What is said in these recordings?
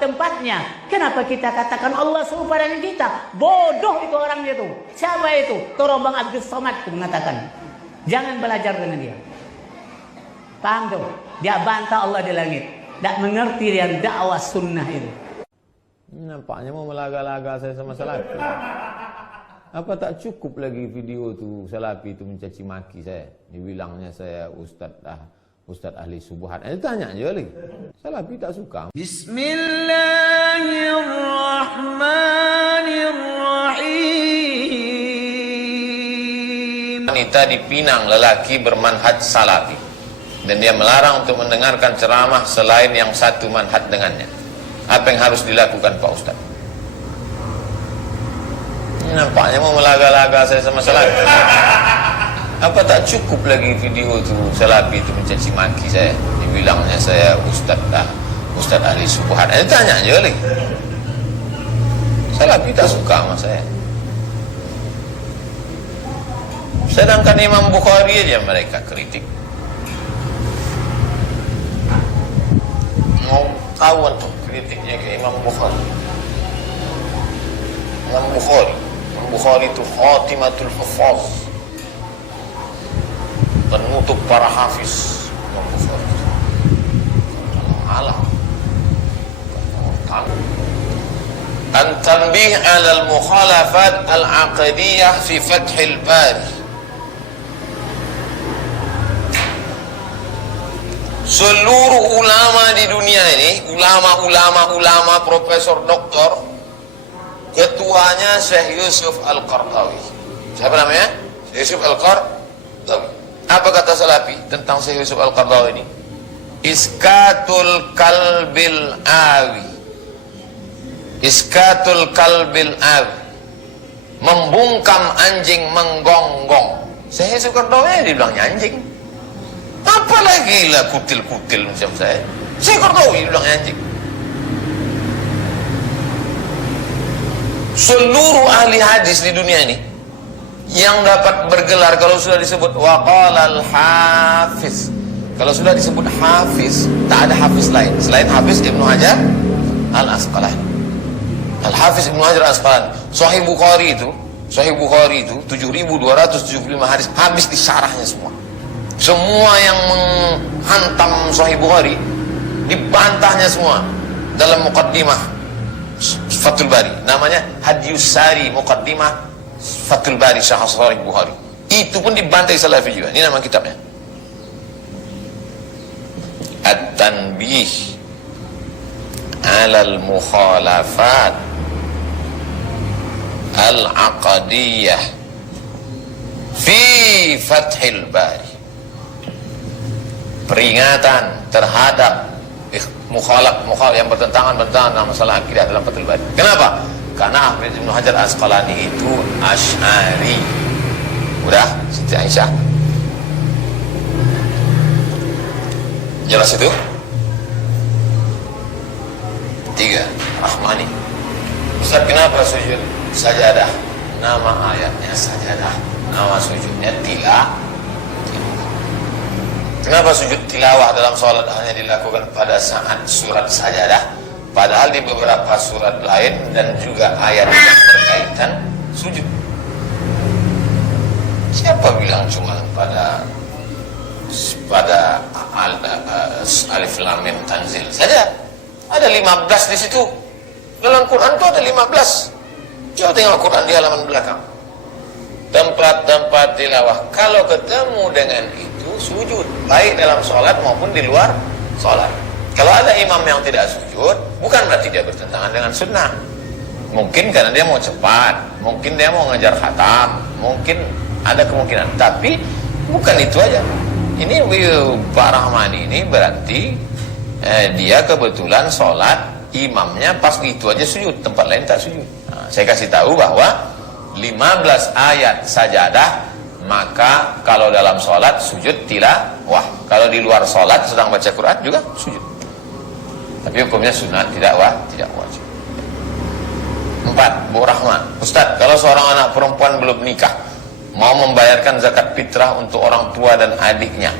tempatnya. Kenapa kita katakan Allah serupa dengan kita? Bodoh itu orangnya itu. Siapa itu? Torobang Abdul Somad itu mengatakan. Jangan belajar dengan dia. Paham tuh? Dia bantah Allah di langit. Tak mengerti dia dakwah sunnah itu. Nampaknya mau melaga-laga saya sama Salafi. Apa tak cukup lagi video tu Salafi itu mencaci maki saya? Dibilangnya saya Ustaz ahli subuhat. Tanya je lagi. Salafi tak suka. Bismillahirrahmanirrahim. Wanita dipinang lelaki bermanhaj Salafi. Dan dia melarang untuk mendengarkan ceramah selain yang satu manhaj dengannya. Apa yang harus dilakukan Pak Ustaz? Nampaknya mau melaga-laga saya sama Salafi. Apa tak cukup lagi video itu Salafi itu mencaci maki saya? Dibilangnya saya Ustaz ahli subuhat. Tanya je lagi. Salafi tak suka sama saya. Sedangkan Imam Bukhari aja mereka kritik. Mau tahu untuk kritiknya ke Imam Bukhari. Imam Bukhari itu khatimatul hufaz, penutup para hafiz. Imam Bukhari alam An-tanbih 'ala al-mukhalafat al-aqdiyah fi Fathil Bari. Seluruh ulama di dunia ini, ulama, profesor, doktor, ketuanya Syekh Yusuf Al-Qaradawi. Siapa namanya? Syekh Yusuf Al-Qaradawi. Apa kata Salafi tentang Syekh Yusuf Al-Qaradawi ini? Iskatul kalbil awi. Iskatul kalbil awi. Membungkam anjing menggonggong. Syekh Yusuf Al-Qaradawi dibilangnya anjing. Apalagi lah kutil-kutil macam saya. Saya Qaradawi bilang anjing. Seluruh ahli hadis di dunia ini yang dapat bergelar kalau sudah disebut waqalal hafiz. Kalau sudah disebut hafiz, tak ada hafiz lain selain Hafiz Ibnu Hajar Al-Asqalani. Al-Hafiz Ibnu Hajar Al-Asqalani. Sahih Bukhari itu 7.275 hadis habis di syarahnya semua. Semua yang menghantam Sahih Bukhari dibantahnya semua dalam muqaddimah Fathul Bari. Namanya Hadiyus Sari Muqaddimah Fathul Bari Syarh Sahih Bukhari. Itu pun dibantai Salafi juga. Ini nama kitabnya. At-tanbih 'ala al-mukhalafat al-aqdiyah fi Fathil Bari. Peringatan terhadap mukhalaf yang bertentangan dengan masalah akidah dalam Fathul Bari. Kenapa? Karena Hafiz Ibnu Hajar Asqalani itu Asy'ari. Udah, Siti Aisyah. Jelas itu? 3. Rahmani. Ustaz, kenapa sujud sajadah? Nama ayatnya sajadah, nama sujudnya tilawah. Kenapa sujud tilawah dalam sholat hanya dilakukan pada saat surat sajadah, padahal di beberapa surat lain dan juga ayat yang berkaitan sujud? Siapa bilang cuma pada alif lam mim tanzil saja? Ada 15 di situ. Dalam Quran itu ada 15. Coba tengok Quran di halaman belakang. Tempat-tempat tilawah. Kalau ketemu dengan itu sujud, baik dalam sholat maupun di luar sholat. Kalau ada imam yang tidak sujud, bukan berarti dia bertentangan dengan sunnah. Mungkin karena dia mau cepat, mungkin dia mau ngejar khatam, mungkin ada kemungkinan. Tapi bukan itu aja. Ini Pak Rahmani ini berarti dia kebetulan sholat, imamnya pas itu aja sujud, tempat lain tak sujud. Nah, saya kasih tahu bahwa 15 ayat sajadah, maka kalau dalam sholat sujud tilawah. Kalau di luar sholat sedang baca Quran juga sujud. Tapi hukumnya sunat, tidak wajib. 4. Bu Rahman. Ustaz, kalau seorang anak perempuan belum nikah, mau membayarkan zakat fitrah untuk orang tua dan adiknya,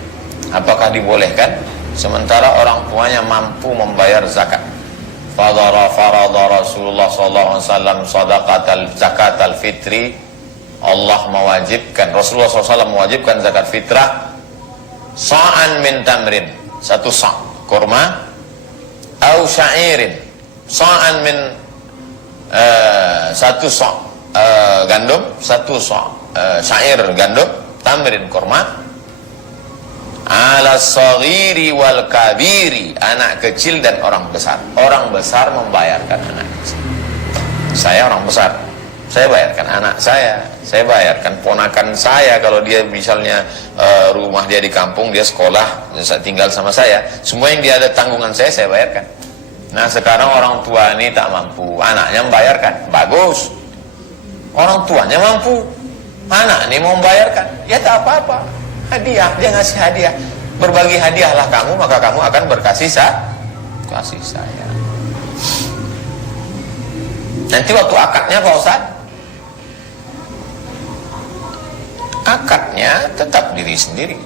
apakah dibolehkan? Sementara orang tuanya mampu membayar zakat. farada Rasulullah sallallahu alaihi wasallam sadaqatal zakatal fitri. Allah mewajibkan, Rasulullah SAW mewajibkan zakat fitrah sa'an min tamrin, satu sa' kurma, au sya'irin, sa'an min satu sa' gandum, satu sa' syair gandum, tamrin kurma, ala saghiri wal kabiri, anak kecil dan orang besar. Orang besar membayarkan anak kecil. Saya orang besar, saya bayarkan anak saya bayarkan ponakan saya. Kalau dia misalnya rumah dia di kampung, dia sekolah, dia tinggal sama saya, semua yang dia ada tanggungan saya bayarkan. Nah sekarang orang tua ini tak mampu, anaknya membayarkan, bagus. Orang tuanya mampu, anak ini mau membayarkan, ya tak apa-apa, hadiah, dia ngasih hadiah. Berbagi hadiahlah kamu, maka kamu akan berkasih kasih saya. Nanti waktu akadnya Pak Ustaz, akadnya tetap diri sendiri.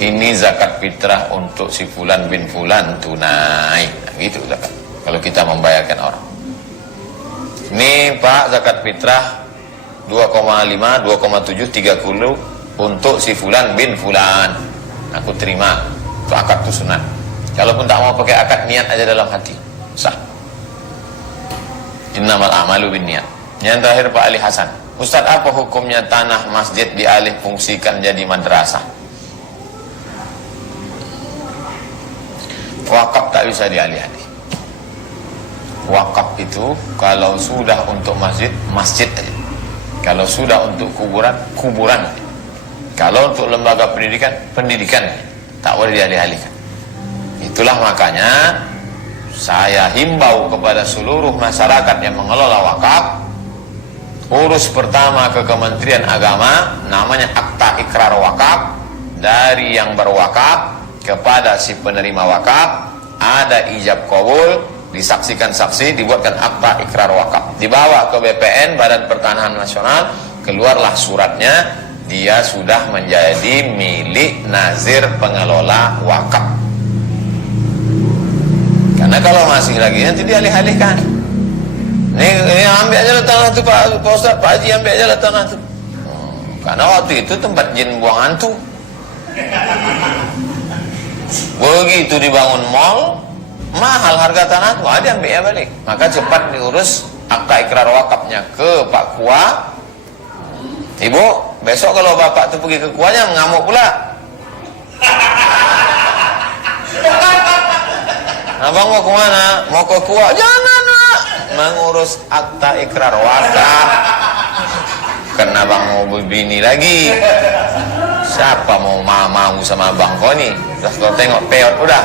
Ini zakat fitrah untuk si fulan bin fulan tunai, nah, gitu zakat. Kalau kita membayarkan orang, ini Pak zakat fitrah 2,5, 2,7, 30 untuk si fulan bin fulan, aku terima. Itu akad itu sunat. Kalaupun tak mau pakai akad, niat aja dalam hati, sah. Innamal a'malu binniyat. Yang terakhir Pak Ali Hasan, Ustaz, apa hukumnya tanah masjid dialih fungsikan jadi madrasah? Wakaf tak bisa dialih-alih. Wakaf itu kalau sudah untuk masjid, masjid aja. Kalau sudah untuk kuburan, kuburan aja. Kalau untuk lembaga pendidikan, pendidikan aja. Tak boleh dialih-alihkan. Itulah makanya saya himbau kepada seluruh masyarakat yang mengelola wakaf, urus pertama ke Kementerian Agama, namanya akta ikrar wakaf. Dari yang berwakaf kepada si penerima wakaf, ada ijab kabul, disaksikan saksi, dibuatkan akta ikrar wakaf, dibawa ke BPN, Badan Pertanahan Nasional, keluarlah suratnya, dia sudah menjadi milik nazir pengelola wakaf. Karena kalau masih lagi nanti dialih-alihkan. Ini ambil aja lah tanah itu Pak Ustaz, Pak Haji ambil aja lah tanah itu. Karena waktu itu tempat jin buang hantu. Begitu dibangun mall, mahal harga tanah itu, ada ambilnya balik. Maka cepat diurus akta ikrar wakafnya ke Pak Kua. Ibu, besok kalau bapak tuh pergi ke kuanya mengamuk pula. Abang mau kemana? Mau ke Kua? Jangan nak, mengurus akta ikrar wakaf. Karena abang mau berbini lagi. Siapa mau sama abang kau ni? Dah kau tengok peot udah.